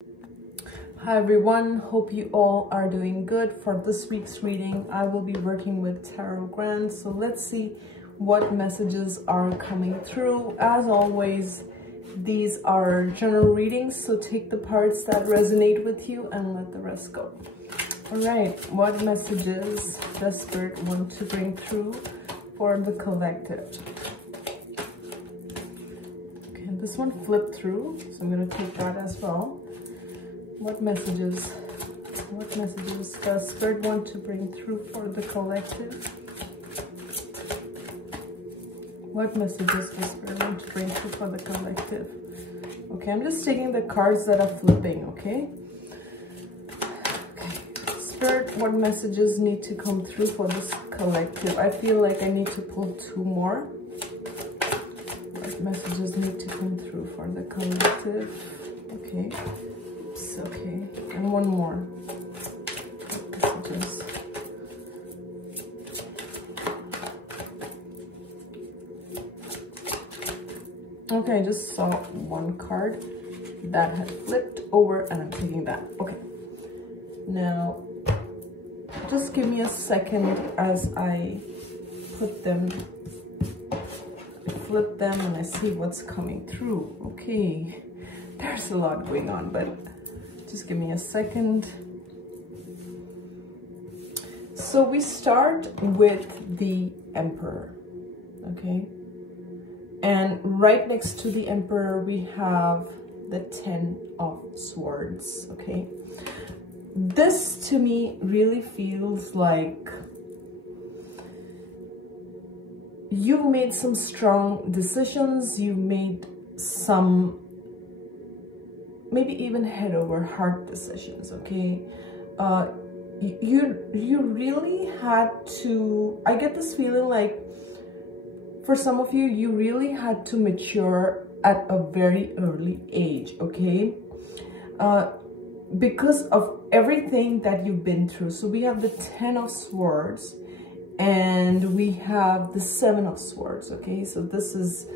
Hi everyone, hope you all are doing good. For this week's reading, I will be working with Tarot Grand. So let's see what messages are coming through. As always, these are general readings, so take the parts that resonate with you and let the rest go. All right, what messages does Spirit want to bring through for the collective? Okay, this one flipped through, so I'm going to take that as well. What messages does Spirit want to bring through for the collective? What messages does Spirit want to bring through for the collective? Okay, I'm just taking the cards that are flipping, okay? Spirit, what messages need to come through for this collective? I feel like I need to pull two more. What messages need to come through for the collective? Okay. Okay, and one more. Messages. Okay, I just saw one card that had flipped over and I'm taking that. Okay, now just give me a second as I flip them and I see what's coming through. Okay, there's a lot going on, but just give me a second. So we start with the Emperor, okay? And right next to the Emperor, we have the Ten of Swords, okay? This to me really feels like you've made some strong decisions, you've made some maybe even head over heart decisions, okay? You really had to, I get this feeling like for some of you, you really had to mature at a very early age, okay? Because of everything that you've been through. So we have the Ten of Swords and we have the Seven of Swords, okay? So this is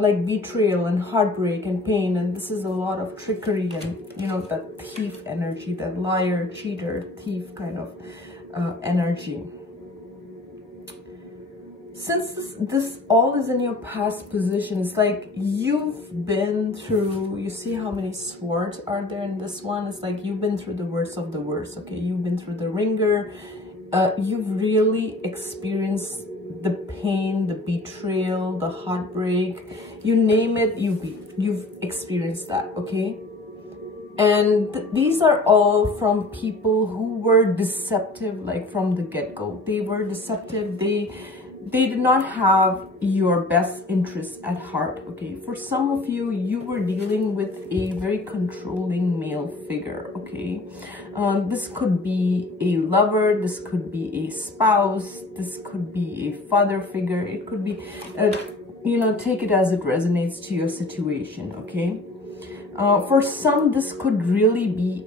like betrayal and heartbreak and pain, and this is a lot of trickery and, you know, that thief energy, that liar, cheater, thief kind of energy. Since this all is in your past position, it's like you've been through, you see how many swords are there in this one? It's like you've been through the worst of the worst, okay? You've been through the ringer. You've really experienced the pain, the betrayal, the heartbreak, you name it, you've experienced that, okay? And these are all from people who were deceptive, like from the get-go. They were deceptive. They did not have your best interests at heart, okay? For some of you, you were dealing with a very controlling male figure, okay? This could be a lover, this could be a spouse, this could be a father figure, it could be, you know, take it as it resonates to your situation, okay? For some, this could really be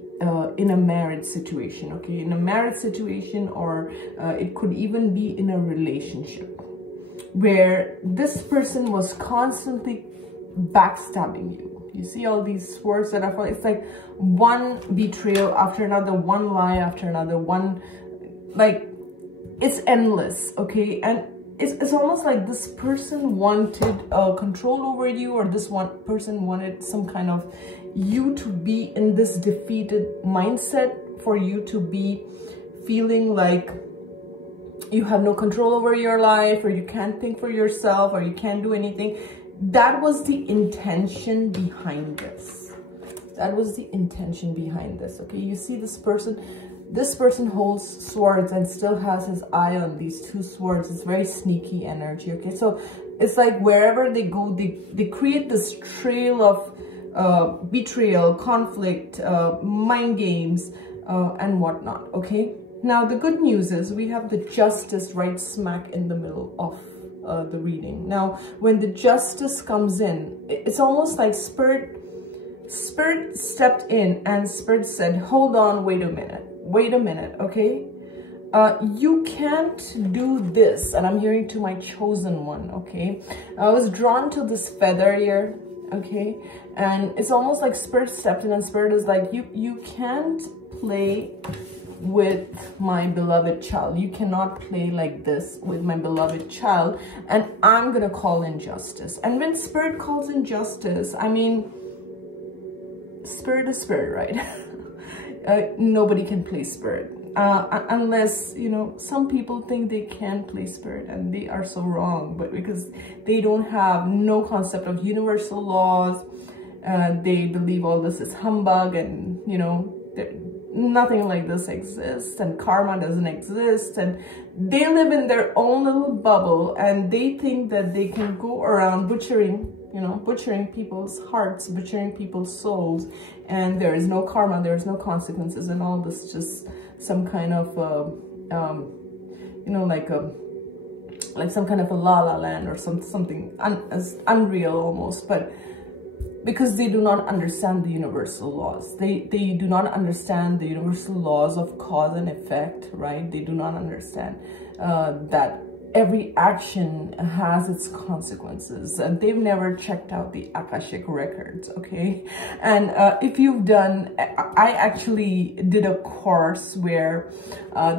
in a marriage situation, okay? In a marriage situation, or it could even be in a relationship where this person was constantly backstabbing you. You see all these swords that are, it's like one betrayal after another, one lie after another, one, like, it's endless, okay? And it's almost like this person wanted control over you, or this person wanted some kind of you to be in this defeated mindset, for you to be feeling like you have no control over your life, or you can't think for yourself, or you can't do anything. That was the intention behind this. That was the intention behind this, okay? You see this person holds swords and still has his eye on these two swords. It's very sneaky energy, okay? So it's like wherever they go, they create this trail of betrayal, conflict, mind games, and whatnot, okay? Now, the good news is we have the Justice right smack in the middle of the reading. Now, when the Justice comes in, it's almost like Spirit stepped in and Spirit said, hold on, wait a minute, okay? You can't do this. And I'm hearing to my chosen one, okay? I was drawn to this feather here. okay? And it's almost like Spirit stepped in, and Spirit is like, you can't play with my beloved child. You cannot play like this with my beloved child, and I'm gonna call in justice. And when Spirit calls in justice, I mean, Spirit is Spirit, right? Nobody can play Spirit. Unless, you know, some people think they can play Spirit, and they are so wrong, but because they don't have no concept of universal laws, they believe all this is humbug, and, you know, nothing like this exists, and karma doesn't exist, and they live in their own little bubble, and they think that they can go around butchering, you know, butchering people's hearts, butchering people's souls, and there is no karma, there is no consequences, and all this just some kind of you know, like some kind of a la la land, or something unreal almost. But because they do not understand the universal laws, they do not understand the universal laws of cause and effect, right? They do not understand that every action has its consequences, and they've never checked out the Akashic records, okay? And if you've done, I actually did a course where,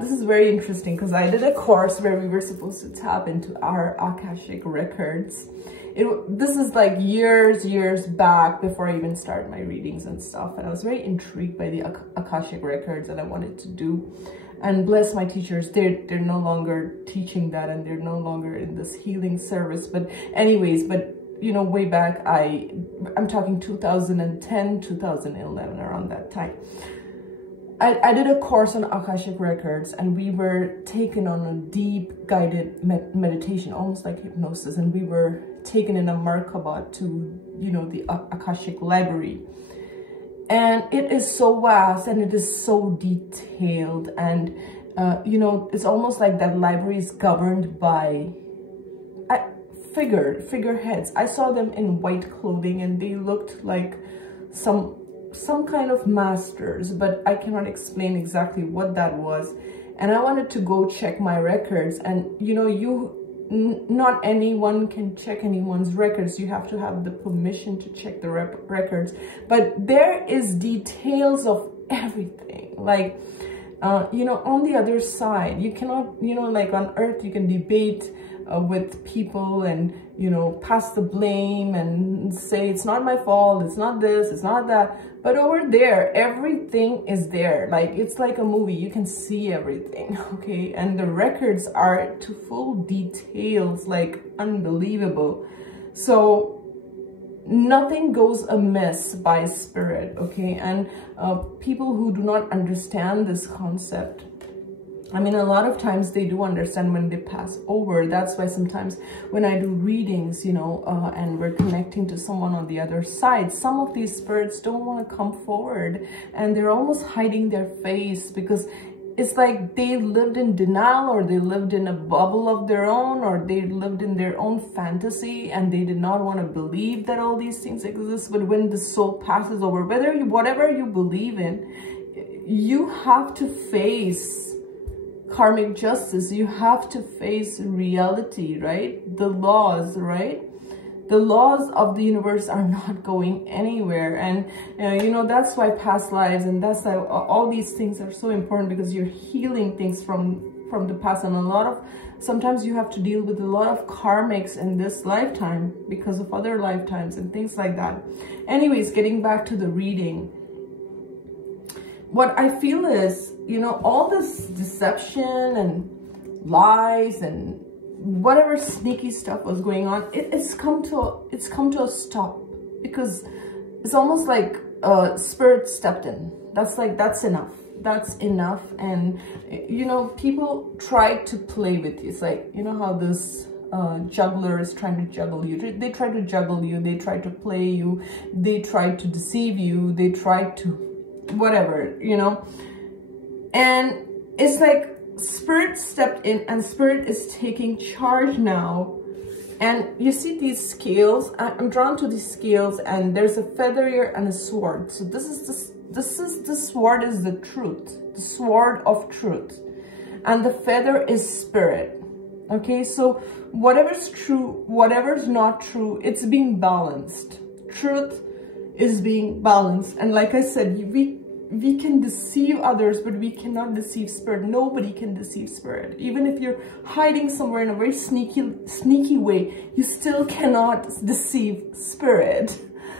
this is very interesting, because I did a course where we were supposed to tap into our Akashic records. This is like years back, before I even started my readings and stuff, and I was very intrigued by the Akashic records, and I wanted to do. And bless my teachers, they're no longer teaching that, and they're no longer in this healing service. But anyways, but you know, way back, I'm talking 2010, 2011, around that time. I did a course on Akashic records, and we were taken on a deep guided meditation, almost like hypnosis, and we were taken in a Merkaba to, you know, the Akashic library. And it is so vast, and it is so detailed, and you know, it's almost like that library is governed by figureheads. I saw them in white clothing, and they looked like some kind of masters, but I cannot explain exactly what that was. And I wanted to go check my records, and you know, not anyone can check anyone's records. You have to have the permission to check the records, but there is details of everything, like you know, on the other side, you cannot, you know, like on earth you can debate with people, and you know, pass the blame and say it's not my fault, it's not this, it's not that. But over there, everything is there. Like, it's like a movie, you can see everything, okay? And the records are to full details, like unbelievable. So nothing goes amiss by Spirit, okay? And people who do not understand this concept, I mean, a lot of times they do understand when they pass over. That's why sometimes when I do readings, you know, and we're connecting to someone on the other side, some of these spirits don't want to come forward, and they're almost hiding their face, because it's like they lived in denial, or they lived in a bubble of their own, or they lived in their own fantasy, and they did not want to believe that all these things exist. But when the soul passes over, whatever you believe in, you have to face karmic justice. You have to face reality, right? The laws, right? The laws of the universe are not going anywhere. And you know, that's why past lives, and that's why all these things are so important, because you're healing things from the past. And sometimes you have to deal with a lot of karmics in this lifetime because of other lifetimes and things like that. Anyways, getting back to the reading, what I feel is, you know, all this deception and lies and whatever sneaky stuff was going on, it's come to a stop, because it's almost like Spirit stepped in. That's enough. That's enough. And you know, people try to play with you. It's like, you know how this juggler is trying to juggle you. They try to juggle you. They try to play you. They try to deceive you. They try to whatever, you know. And it's like Spirit stepped in, and Spirit is taking charge now. And you see these scales, I'm drawn to these scales, and there's a feather here and a sword. So the sword is the truth, the sword of truth, and the feather is Spirit. Okay, so whatever's true, whatever's not true, it's being balanced. truth is being balanced. And like I said, we can deceive others, but we cannot deceive spirit. Nobody can deceive spirit. Even if you're hiding somewhere in a very sneaky way, you still cannot deceive spirit.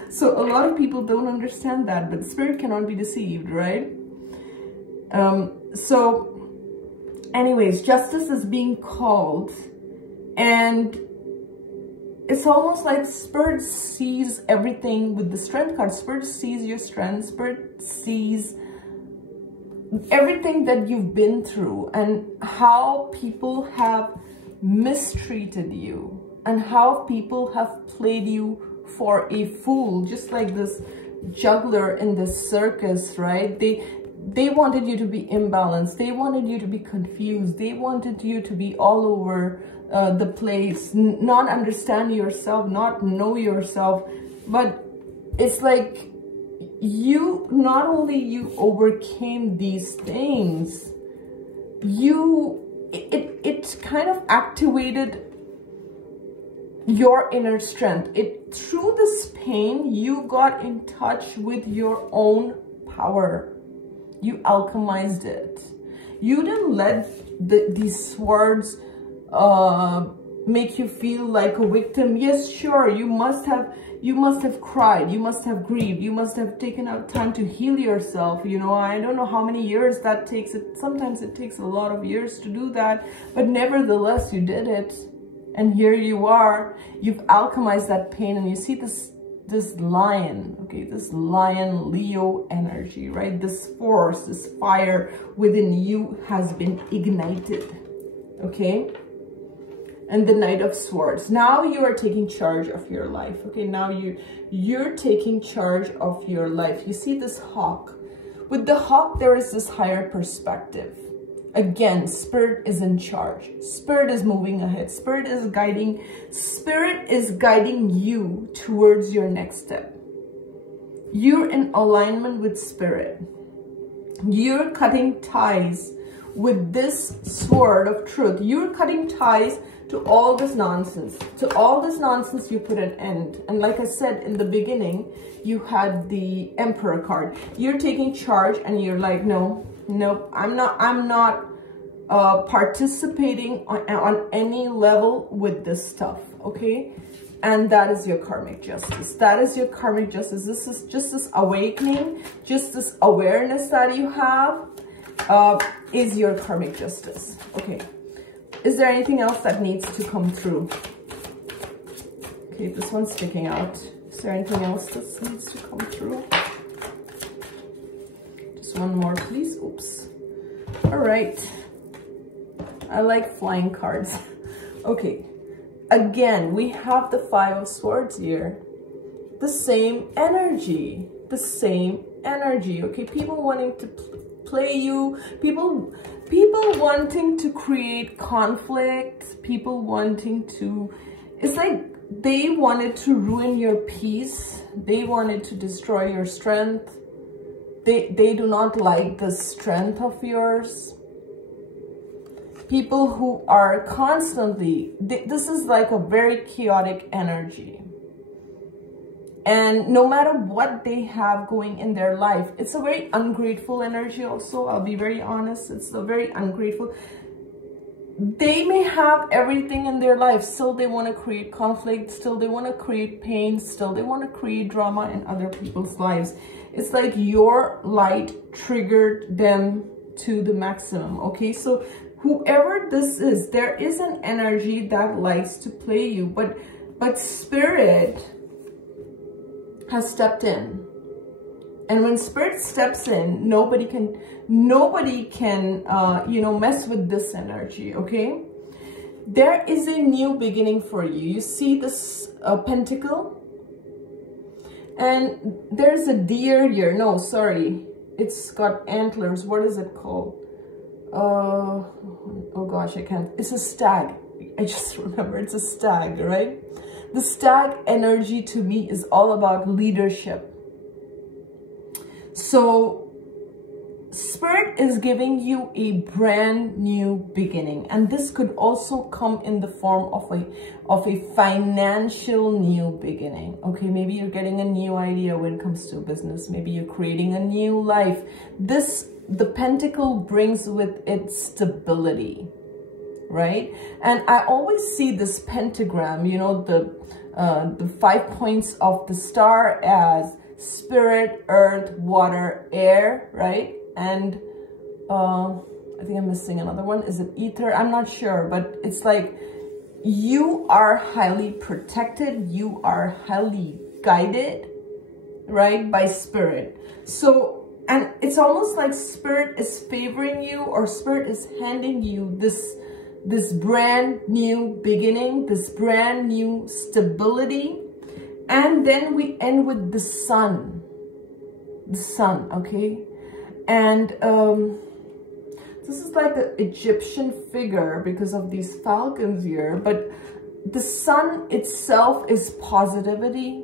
So a lot of people don't understand that, but spirit cannot be deceived, right? So anyways, justice is being called, and it's almost like spirit sees everything with the strength card. Spirit sees your strength. Spirit sees everything that you've been through and how people have mistreated you and how people have played you for a fool, just like this juggler in this circus, right? They wanted you to be imbalanced. They wanted you to be confused. They wanted you to be all over the place, not understand yourself, not know yourself. But it's like not only you overcame these things, it kind of activated your inner strength. Through this pain, you got in touch with your own power. You alchemized it. You didn't let these swords make you feel like a victim. Yes, sure, you must have cried, you must have grieved, you must have taken out time to heal yourself. You know, I don't know how many years that takes. Sometimes it takes a lot of years to do that, but nevertheless, you did it. And here you are, you've alchemized that pain, and you see this lion, okay, this lion Leo energy, right? This force, this fire within you has been ignited, okay? And the Knight of Swords. Now you are taking charge of your life, okay? Now you're taking charge of your life. You see this hawk. With the hawk, there is this higher perspective. Again, spirit is in charge. Spirit is moving ahead. Spirit is guiding you towards your next step. You're in alignment with spirit. You're cutting ties with this sword of truth. You're cutting ties to all this nonsense. To all this nonsense, you put an end. And like I said in the beginning, you had the Emperor card. You're taking charge and you're like, no, I'm not participating on any level with this stuff, okay? And that is your karmic justice. That is your karmic justice. This is just this awakening, just this awareness that you have is your karmic justice, okay? Is there anything else that needs to come through? Okay, this one's sticking out. Is there anything else that needs to come through? Just one more, please. Oops. All right. I like flying cards. Okay. Again, we have the Five of Swords here. The same energy. The same energy. Okay, people wanting to play you. People wanting to create conflict. People wanting to... It's like they wanted to ruin your peace. They wanted to destroy your strength. They do not like the strength of yours. People who are constantly, this is like a very chaotic energy. And no matter what they have going in their life, it's a very ungrateful energy also. I'll be very honest. It's a very ungrateful. They may have everything in their life. Still, they want to create conflict. Still, they want to create pain. Still, they want to create drama in other people's lives. It's like your light triggered them to the maximum. Okay, so whoever this is, there is an energy that likes to play you, but spirit has stepped in. And when spirit steps in, nobody can you know, mess with this energy, okay? There is a new beginning for you. You see this pentacle? And there's a deer here. No, sorry. It's got antlers. What is it called? Oh gosh, I can't. It's a stag. I just remember it's a stag, right? The stag energy to me is all about leadership. So Spirit is giving you a brand new beginning, and this could also come in the form of a financial new beginning. Okay, maybe you're getting a new idea when it comes to business. Maybe you're creating a new life. The pentacle brings with it stability, right? And I always see this pentagram, you know, the 5 points of the star as spirit, earth, water, air, right? And I think I'm missing another one. Is it ether? I'm not sure, but it's like you are highly protected, you are highly guided, right, by spirit. So, and it's almost like spirit is favoring you, or spirit is handing you this brand new beginning, this brand new stability. And then we end with the sun, okay? And this is like the Egyptian figure because of these falcons here, but the sun itself is positivity,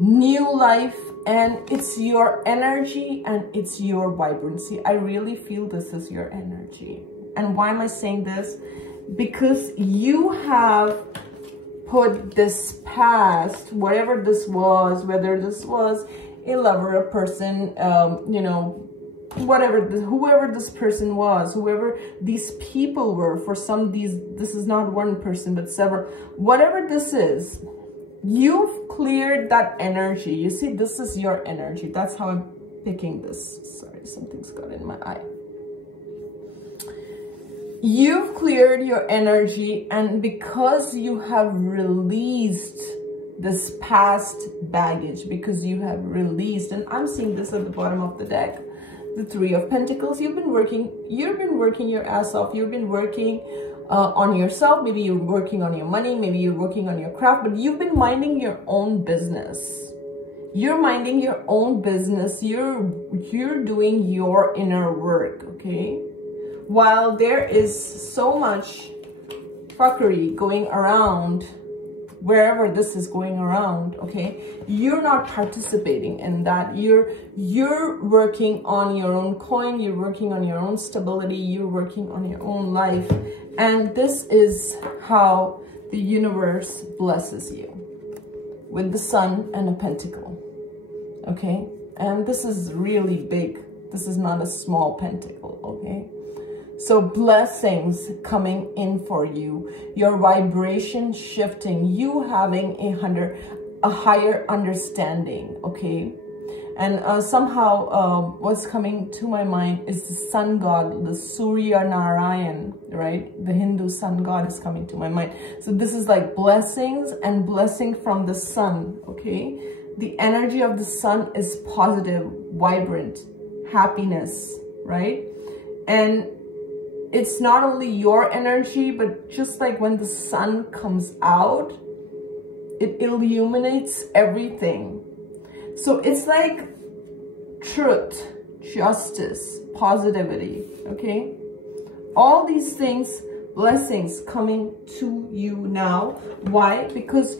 new life, and it's your energy and it's your vibrancy. I really feel this is your energy. And why am I saying this? Because you have put this past, whatever this was, whether this was a lover, a person, you know, whoever this person was, whoever these people were. For some, this is not one person, but several. Whatever this is, you've cleared that energy. You see, this is your energy. That's how I'm picking this. Sorry, something's got in my eye. You've cleared your energy, and because you have released this past baggage, because you have released, and I'm seeing this at the bottom of the deck, the Three of Pentacles. You've been working your ass off. You've been working on yourself. Maybe you're working on your money, maybe you're working on your craft, but you've been minding your own business. You're minding your own business. You're doing your inner work, okay? While there is so much fuckery going around, wherever this is going around, okay, you're not participating in that. You're working on your own coin, you're working on your own stability, you're working on your own life. And this is how the universe blesses you, with the sun and a pentacle, okay? And this is really big. This is not a small pentacle, okay? So blessings coming in for you, your vibration shifting, you having a higher understanding, okay? And somehow what's coming to my mind is the sun god, the Surya Narayan, right? The Hindu sun god is coming to my mind. So this is like blessings and blessing from the sun, okay? The energy of the sun is positive, vibrant, happiness, right? And it's not only your energy, but just like when the sun comes out, it illuminates everything. So it's like truth, justice, positivity, okay? All these things, blessings coming to you now. Why? Because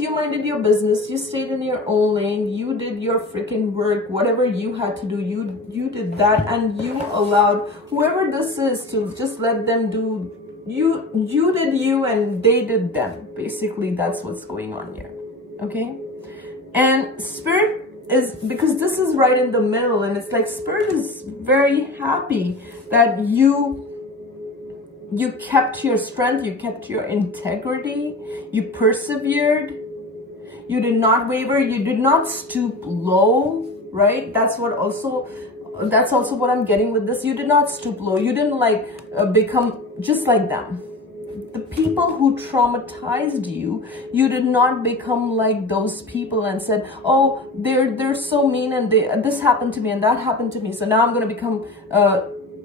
you minded your business, you stayed in your own lane, you did your freaking work, whatever you had to do, you did that, and you allowed whoever this is to just let them do, you did you and they did them. Basically, that's what's going on here, okay? And spirit is, because this is right in the middle, and it's like spirit is very happy that you kept your strength, you kept your integrity, you persevered, you did not waver, you did not stoop low, right? That's also what I'm getting with this. You did not stoop low. You didn't like become just like them. The people who traumatized you, you did not become like those people and said, oh, they're so mean, and this happened to me and that happened to me, so now I'm going to become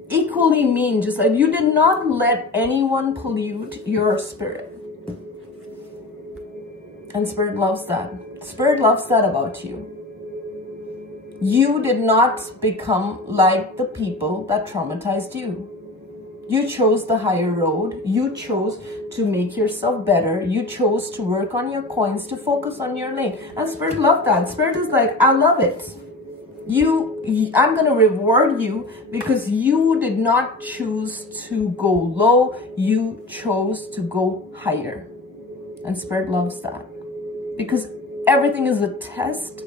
equally mean. Just like, you did not let anyone pollute your spirit. And spirit loves that. Spirit loves that about you. You did not become like the people that traumatized you. You chose the higher road. You chose to make yourself better. You chose to work on your coins, to focus on your lane. And spirit loved that. Spirit is like, I love it. I'm going to reward you because you did not choose to go low. You chose to go higher. And Spirit loves that, because everything is a test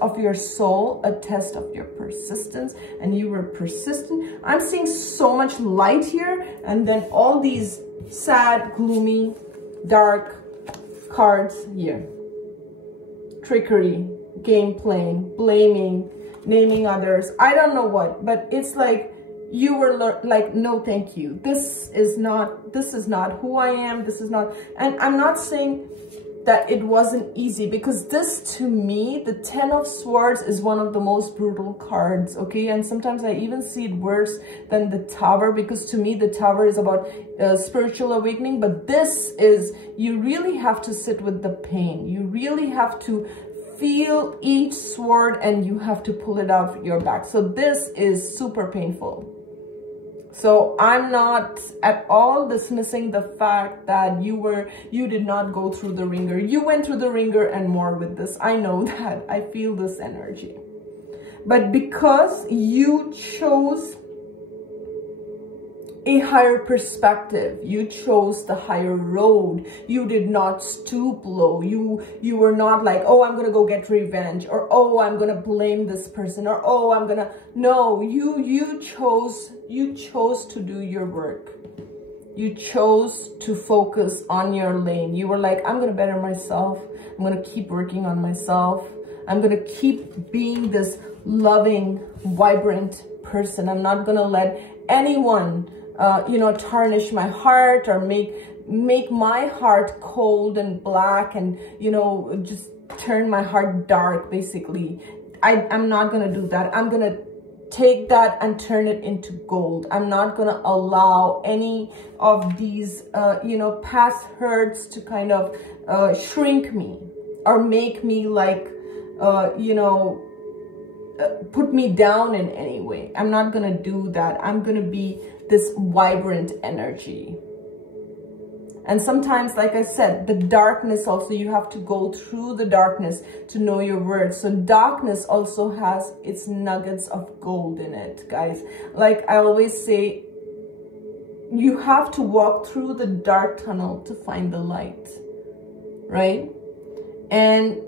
of your soul, a test of your persistence, and you were persistent. I'm seeing so much light here, and then all these sad, gloomy, dark cards here. Trickery, game playing, blaming, naming others. I don't know what, but it's like you were like, no, thank you. This is not who I am. This is not, and I'm not saying that it wasn't easy, because this, to me, the 10 of Swords is one of the most brutal cards, okay? And sometimes I even see it worse than the Tower, because to me the Tower is about spiritual awakening, but this is, you really have to sit with the pain. You really have to feel each sword and you have to pull it out of your back. So this is super painful. So I'm not at all dismissing the fact that you did not go through the ringer. You went through the ringer and more with this. I know that. I feel this energy. But because you chose a higher perspective, you chose the higher road, you did not stoop low, you were not like, oh, I'm gonna go get revenge, or oh, I'm gonna blame this person, or oh, I'm gonna, no, you chose to do your work. You chose to focus on your lane. You were like, I'm gonna better myself, I'm gonna keep working on myself, I'm gonna keep being this loving, vibrant person. I'm not gonna let anyone tarnish my heart or make my heart cold and black and, just turn my heart dark, basically. I'm not going to do that. I'm going to take that and turn it into gold. I'm not going to allow any of these, past hurts to kind of shrink me or make me like, put me down in any way. I'm not going to do that. I'm going to be this vibrant energy. And sometimes, like I said, the darkness also, you have to go through the darkness to know your worth. So darkness also has its nuggets of gold in it, guys. Like I always say, you have to walk through the dark tunnel to find the light, right? And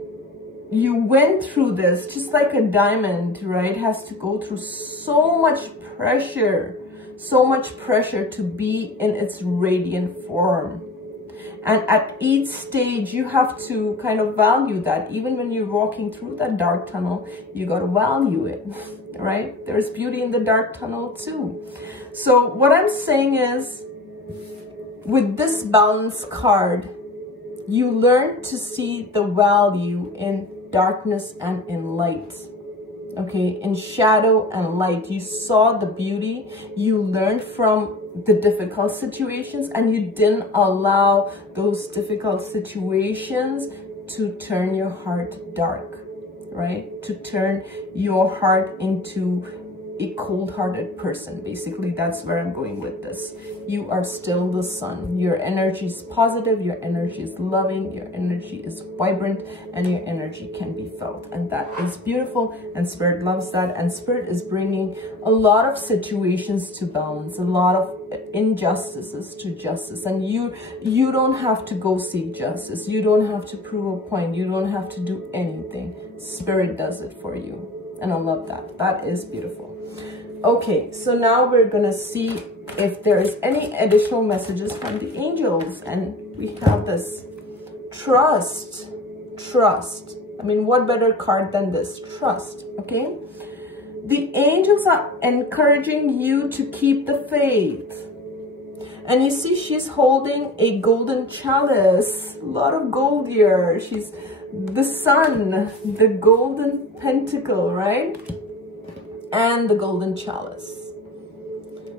you went through this just like a diamond, right? Has to go through so much pressure to be in its radiant form. And at each stage, you have to kind of value that. Even when you're walking through that dark tunnel, you got to value it, right? There's beauty in the dark tunnel too. So what I'm saying is, with this balance card, you learn to see the value in darkness and in light. Okay, in shadow and light, you saw the beauty, you learned from the difficult situations, and you didn't allow those difficult situations to turn your heart dark, right? To turn your heart into a cold-hearted person. Basically, that's where I'm going with this. You are still the sun. Your energy is positive, your energy is loving, your energy is vibrant, and your energy can be felt. And that is beautiful, and Spirit loves that. And Spirit is bringing a lot of situations to balance, a lot of injustices to justice. And you don't have to go seek justice. You don't have to prove a point. You don't have to do anything. Spirit does it for you. And I love that. That is beautiful. Okay, so now we're gonna see if there is any additional messages from the angels. And we have this trust. I mean, what better card than this? Trust. Okay, the angels are encouraging you to keep the faith. And you see, she's holding a golden chalice, a lot of gold here. She's the sun, the golden pentacle, right? And the golden chalice.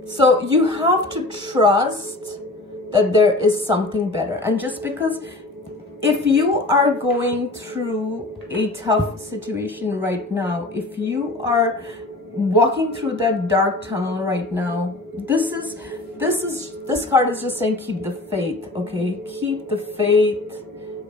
So you have to trust that there is something better. And just because if you are going through a tough situation right now, if you are walking through that dark tunnel right now, this card is just saying keep the faith, okay? Keep the faith,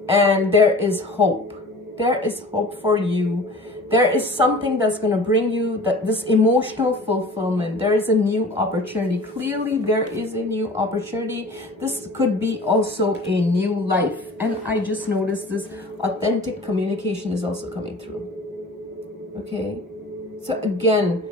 and there is hope. There is hope for you. There is something that's going to bring you this emotional fulfillment. There is a new opportunity. Clearly, there is a new opportunity. This could be also a new life. And I just noticed this authentic communication is also coming through. Okay. So again,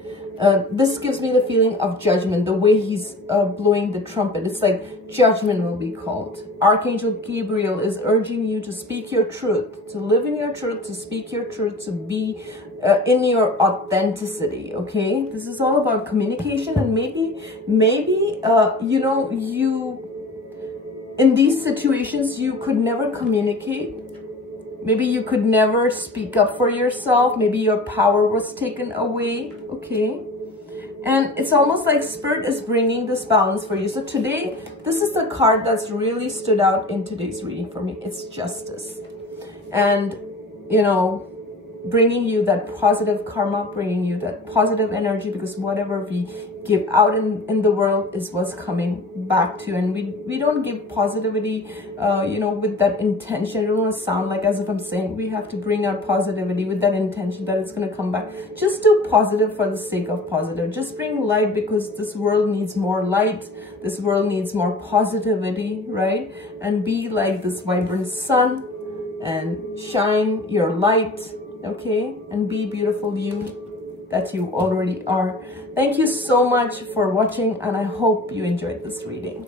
this gives me the feeling of judgment, the way he's blowing the trumpet. It's like judgment will be called. Archangel Gabriel is urging you to speak your truth, to live in your truth, to speak your truth, to be in your authenticity, okay? This is all about communication, and maybe you know, in these situations, you could never communicate. Maybe you could never speak up for yourself. Maybe your power was taken away, okay? And it's almost like Spirit is bringing this balance for you. So today, this is the card that's really stood out in today's reading for me. It's Justice. And, you know, bringing you that positive karma, bringing you that positive energy, because whatever we give out in the world is what's coming back to you. And we don't give positivity, you know, with that intention. I don't want to sound like as if I'm saying we have to bring out positivity with that intention that it's going to come back. Just do positive for the sake of positive. Just bring light, because this world needs more light. This world needs more positivity, right? And be like this vibrant sun and shine your light, okay? And be beautiful you that you already are. Thank you so much for watching, and I hope you enjoyed this reading.